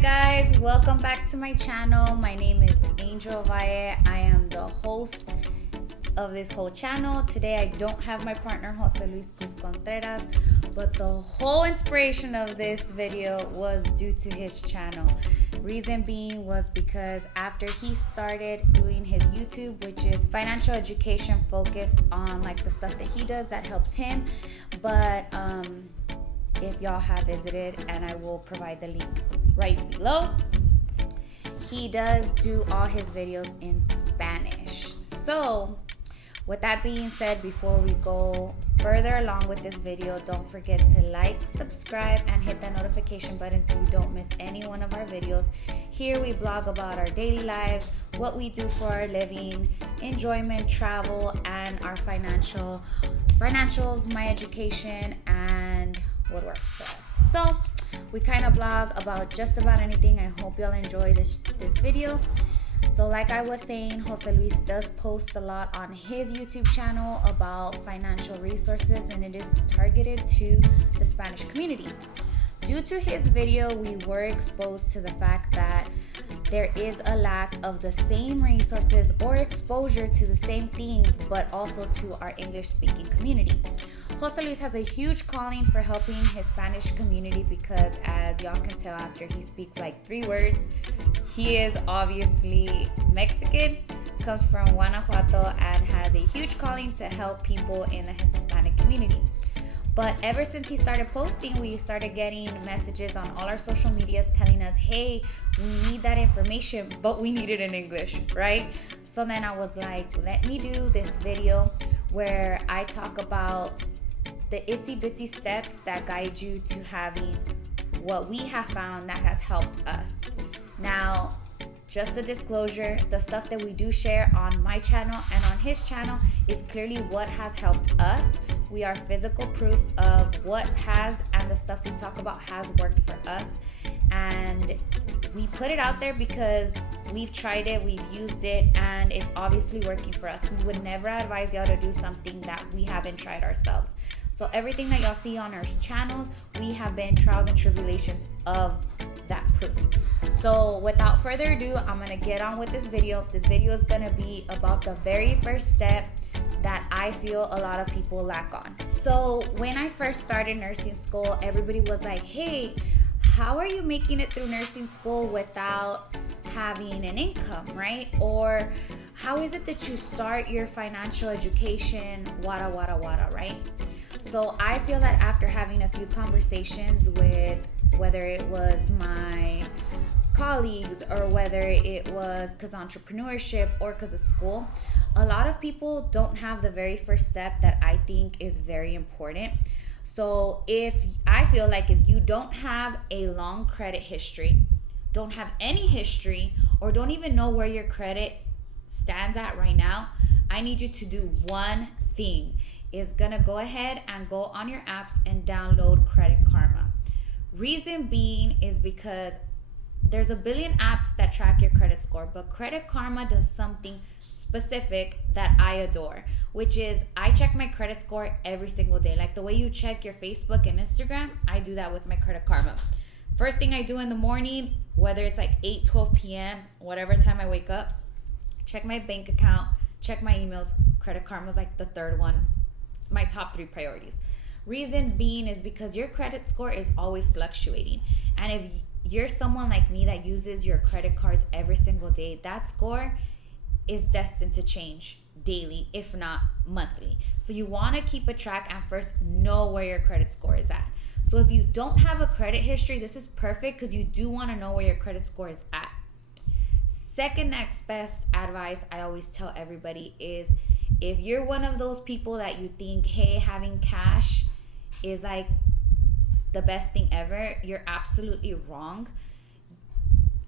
guys, welcome back to my channel. My name is Angel Valle. I am the host of this whole channel. Today I don't have my partner Jose Luis Cruz Contreras, but the whole inspiration of this video was due to his channel. Reason being was because after he started doing his YouTube, which is financial education focused on like the stuff that he does that helps him, but if y'all have visited, and I will provide the link right below, he does do all his videos in Spanish. So with that being said, before we go further along with this video, don't forget to like, subscribe, and hit that notification button so you don't miss any one of our videos. Here we blog about our daily lives, what we do for our living, enjoyment, travel, and our financials, my education, and what works for us. So we kind of blog about just about anything. I hope y'all enjoy this video. So like I was saying, Jose Luis does post a lot on his YouTube channel about financial resources, and it is targeted to the Spanish community. Due to his video, we were exposed to the fact that there is a lack of the same resources or exposure to the same things, but also to our English-speaking community. Jose Luis has a huge calling for helping his Spanish community because, as y'all can tell after he speaks like 3 words, he is obviously Mexican, comes from Guanajuato, and has a huge calling to help people in the Hispanic community. But ever since he started posting, we started getting messages on all our social medias telling us, hey, we need that information, but we need it in English, right? So then I was like, let me do this video where I talk about the itsy bitsy steps that guide you to having what we have found that has helped us. Now, just a disclosure, the stuff that we do share on my channel and on his channel is clearly what has helped us. We are physical proof of what has, and the stuff we talk about has worked for us. And we put it out there because we've tried it, we've used it, and it's obviously working for us. We would never advise y'all to do something that we haven't tried ourselves. So everything that y'all see on our channels, we have been trials and tribulations of that proof. So without further ado, I'm gonna get on with this video. This video is gonna be about the very first step that I feel a lot of people lack on. So when I first started nursing school, everybody was like, hey, how are you making it through nursing school without having an income, right? Or how is it that you start your financial education, wada, right? So I feel that after having a few conversations with whether it was my colleagues or whether it was because entrepreneurship or because of school, a lot of people don't have the very first step that I think is very important. So I feel like if you don't have a long credit history, don't have any history, or don't even know where your credit stands at right now, I need you to do one thing. Is gonna go ahead and go on your apps and download Credit Karma. Reason being is because there's a billion apps that track your credit score, but Credit Karma does something specific that I adore, which is I check my credit score every single day. Like the way you check your Facebook and Instagram, I do that with my Credit Karma. First thing I do in the morning, whether it's like 8-12 p.m., whatever time I wake up, check my bank account, check my emails. Credit Karma is like the third one, my top 3 priorities. Reason being is because your credit score is always fluctuating. And if you're someone like me that uses your credit cards every single day, that score is destined to change daily, if not monthly. So you want to keep a track and first know where your credit score is at. So if you don't have a credit history, this is perfect because you do want to know where your credit score is at. Second next best advice I always tell everybody is, if you're one of those people that you think, hey, having cash is like the best thing ever, you're absolutely wrong.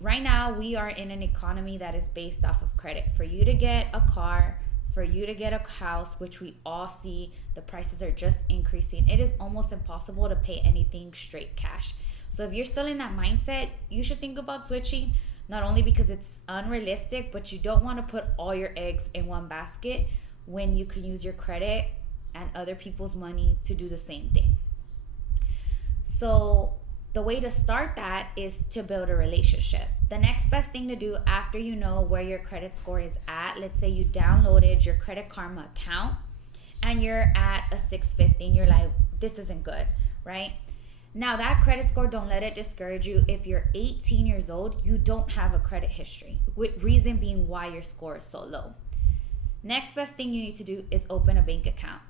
Right now, we are in an economy that is based off of credit. For you to get a car, for you to get a house, which we all see, the prices are just increasing. It is almost impossible to pay anything straight cash. So if you're still in that mindset, you should think about switching, not only because it's unrealistic, but you don't want to put all your eggs in one basket when you can use your credit and other people's money to do the same thing. So The way to start that is to build a relationship. The next best thing to do after you know where your credit score is at, let's say you downloaded your Credit Karma account and you're at a 650 and you're like, this isn't good, right? Now that credit score, don't let it discourage you. If you're 18 years old, you don't have a credit history, with reason being why your score is so low. Next best thing you need to do is open a bank account.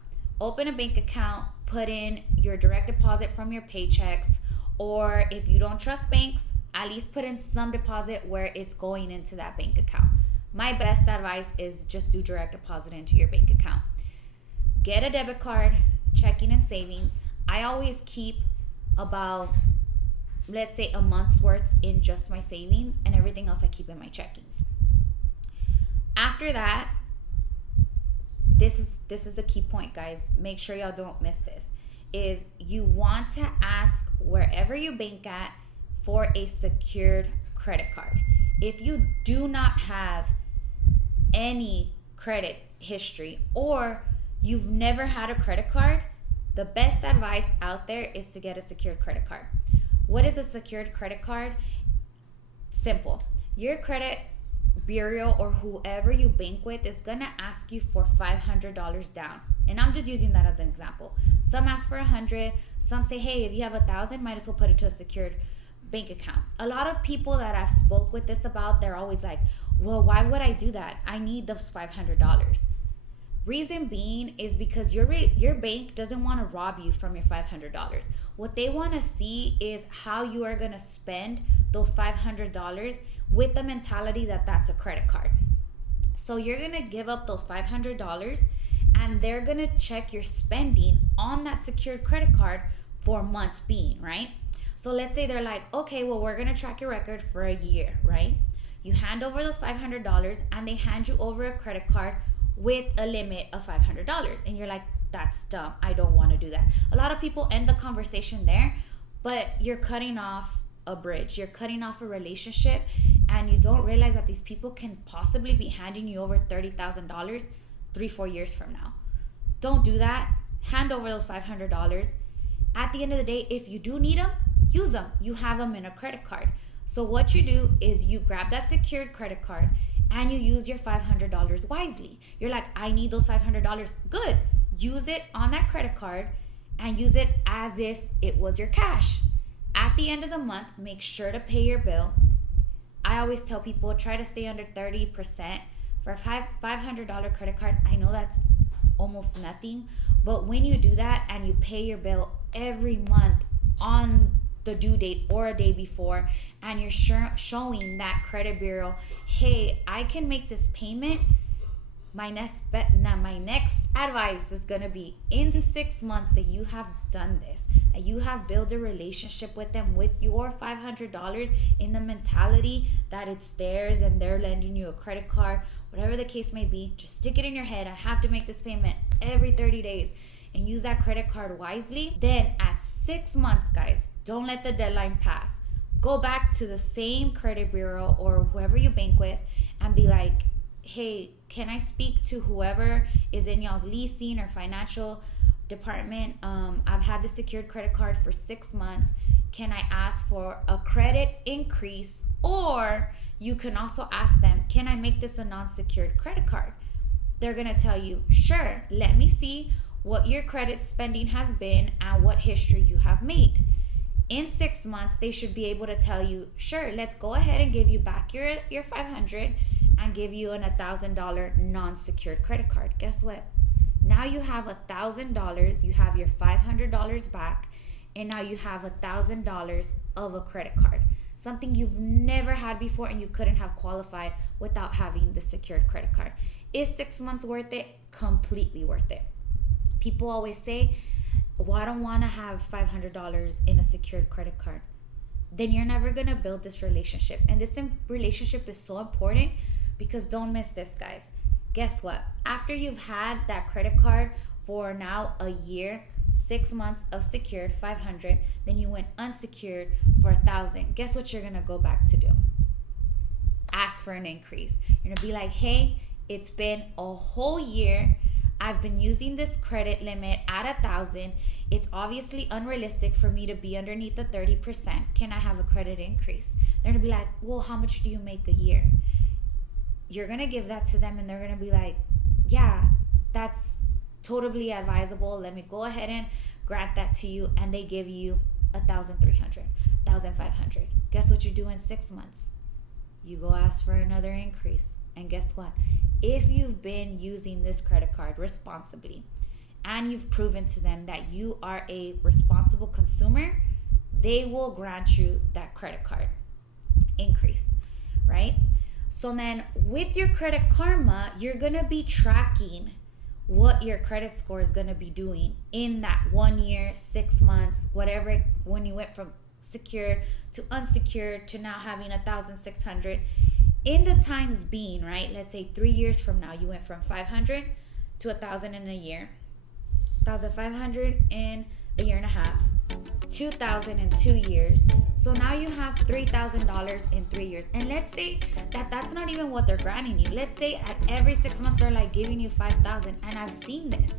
Open a bank account, put in your direct deposit from your paychecks, or if you don't trust banks, at least put in some deposit where it's going into that bank account. My best advice is just do direct deposit into your bank account. Get a debit card, checking and savings. I always keep about, let's say, a month's worth in just my savings, and everything else I keep in my checkings. After that, this is the key point, guys. Make sure y'all don't miss this. Is you want to ask wherever you bank at for a secured credit card. If you do not have any credit history or you've never had a credit card, the best advice out there is to get a secured credit card. What is a secured credit card? Simple. Your credit bureau or whoever you bank with is gonna ask you for $500 down. And I'm just using that as an example. Some ask for 100. Some say, hey, if you have 1,000, might as well put it to a secured bank account. A lot of people that I've spoke with this about, they're always like, well, why would I do that? I need those $500. Reason being is because your bank doesn't want to rob you from your $500. What they want to see is how you are going to spend those $500 with the mentality that that's a credit card. So you're going to give up those $500 and they're going to check your spending on that secured credit card for months being, right? So let's say they're like, okay, well, we're going to track your record for a year, right? You hand over those $500 and they hand you over a credit card with a limit of $500. And you're like, that's dumb. I don't want to do that. A lot of people end the conversation there, but you're cutting off a bridge. You're cutting off a relationship, and you don't realize that these people can possibly be handing you over $30,000 3-4 years from now. Don't do that. Hand over those $500. At the end of the day, if you do need them, use them. You have them in a credit card. So what you do is you grab that secured credit card and you use your $500 wisely. You're like, I need those $500. Good. Use it on that credit card and use it as if it was your cash. At the end of the month, make sure to pay your bill. I always tell people, try to stay under 30% for a $500 credit card. I know that's almost nothing, but when you do that and you pay your bill every month on the due date or a day before, and you're showing that credit bureau, hey, I can make this payment. My next advice is going to be in 6 months that you have done this, that you have built a relationship with them with your $500 in the mentality that it's theirs and they're lending you a credit card, whatever the case may be. Just stick it in your head. I have to make this payment every 30 days and use that credit card wisely. Then at 6 months, guys, don't let the deadline pass. Go back to the same credit bureau or whoever you bank with and be like, hey, can I speak to whoever is in y'all's leasing or financial department? I've had the secured credit card for 6 months. Can I ask for a credit increase? Or you can also ask them, can I make this a non-secured credit card? They're going to tell you, sure, let me see what your credit spending has been and what history you have made. In 6 months, they should be able to tell you, sure, let's go ahead and give you back your $500 and give you an $1,000 non-secured credit card. Guess what? Now you have $1,000, you have your $500 back, and now you have $1,000 of a credit card. Something you've never had before and you couldn't have qualified without having the secured credit card. Is 6 months worth it? Completely worth it. People always say, well, I don't want to have $500 in a secured credit card. Then you're never going to build this relationship. And this relationship is so important because don't miss this, guys. Guess what? After you've had that credit card for now a year, 6 months of secured, $500, then you went unsecured for $1,000. Guess what you're going to go back to do? Ask for an increase. You're going to be like, hey, it's been a whole year. I've been using this credit limit at 1,000. It's obviously unrealistic for me to be underneath the 30%. Can I have a credit increase? They're gonna be like, well, how much do you make a year? You're gonna give that to them and they're gonna be like, yeah, that's totally advisable. Let me go ahead and grant that to you. And they give you 1,300, 1,500. Guess what you do in 6 months? You go ask for another increase. And guess what? If you've been using this credit card responsibly and you've proven to them that you are a responsible consumer, they will grant you that credit card increase, right? So then with your Credit Karma, you're going to be tracking what your credit score is going to be doing in that 1 year, 6 months, whatever, when you went from secured to unsecured to now having 1,600. In the times being, right? Let's say 3 years from now, you went from 500 to 1,000 in a year, 1,500 in a year and a half, 2,000 in 2 years. So now you have $3,000 in 3 years. And let's say that that's not even what they're granting you. Let's say at every 6 months, they're like giving you 5,000. And I've seen this.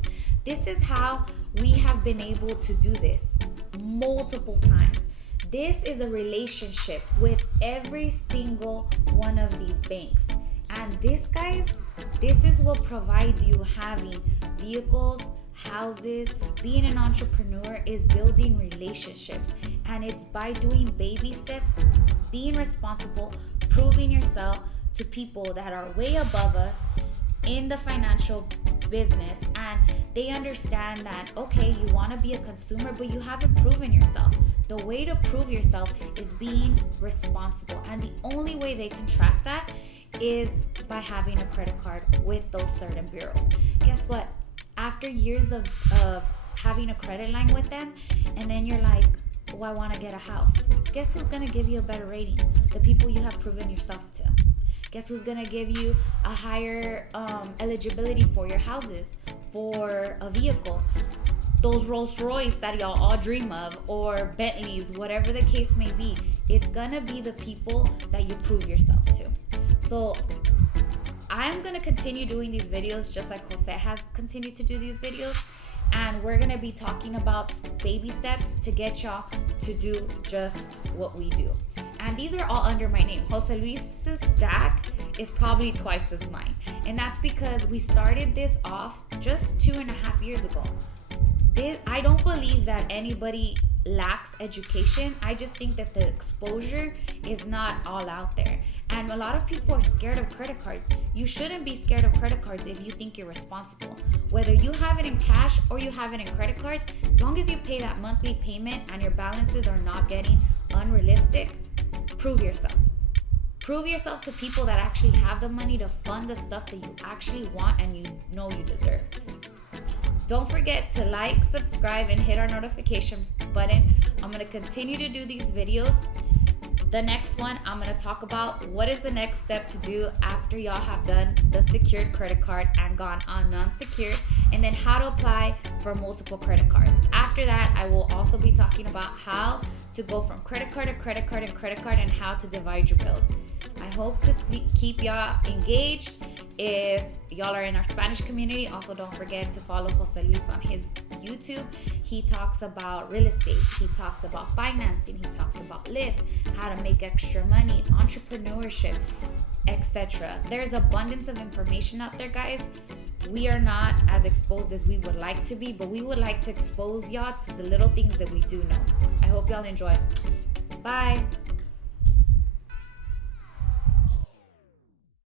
This is how we have been able to do this multiple times. This is a relationship with every single one of these banks. And this, guys, this is what provides you having vehicles, houses. Being an entrepreneur is building relationships. And it's by doing baby steps, being responsible, proving yourself to people that are way above us in the financial business, and they understand that, okay, you want to be a consumer, but you haven't proven yourself. The way to prove yourself is being responsible, and the only way they can track that is by having a credit card with those certain bureaus. Guess what? After years of having a credit line with them, and then you're like, oh, I want to get a house. Guess who's going to give you a better rating? The people you have proven yourself to. Guess who's gonna give you a higher eligibility for your houses, for a vehicle? Those Rolls Royce that y'all all dream of, or Bentleys, whatever the case may be. It's gonna be the people that you prove yourself to. So I'm gonna continue doing these videos just like Jose has continued to do these videos. And we're gonna be talking about baby steps to get y'all to do just what we do. And these are all under my name. Jose Luis's stack is probably twice as mine. And that's because we started this off just 2.5 years ago. I don't believe that anybody lacks education. I just think that the exposure is not all out there. And a lot of people are scared of credit cards. You shouldn't be scared of credit cards if you think you're responsible. Whether you have it in cash or you have it in credit cards, as long as you pay that monthly payment and your balances are not getting unrealistic, prove yourself. Prove yourself to people that actually have the money to fund the stuff that you actually want and you know you deserve. Don't forget to like, subscribe, and hit our notification button. I'm going to continue to do these videos. The next one, I'm going to talk about what is the next step to do after y'all have done the secured credit card and gone on non-secured, and then how to apply for multiple credit cards. After that, I will also be talking about how to go from credit card to credit card and credit card, and how to divide your bills. I hope to keep y'all engaged. If y'all are in our Spanish community, also don't forget to follow Jose Luis on his YouTube. He talks about real estate. He talks about financing. He talks about Lyft, how to make extra money, entrepreneurship, etc. There's abundance of information out there, guys. We are not as exposed as we would like to be, but we would like to expose y'all to the little things that we do know. I hope y'all enjoy. Bye.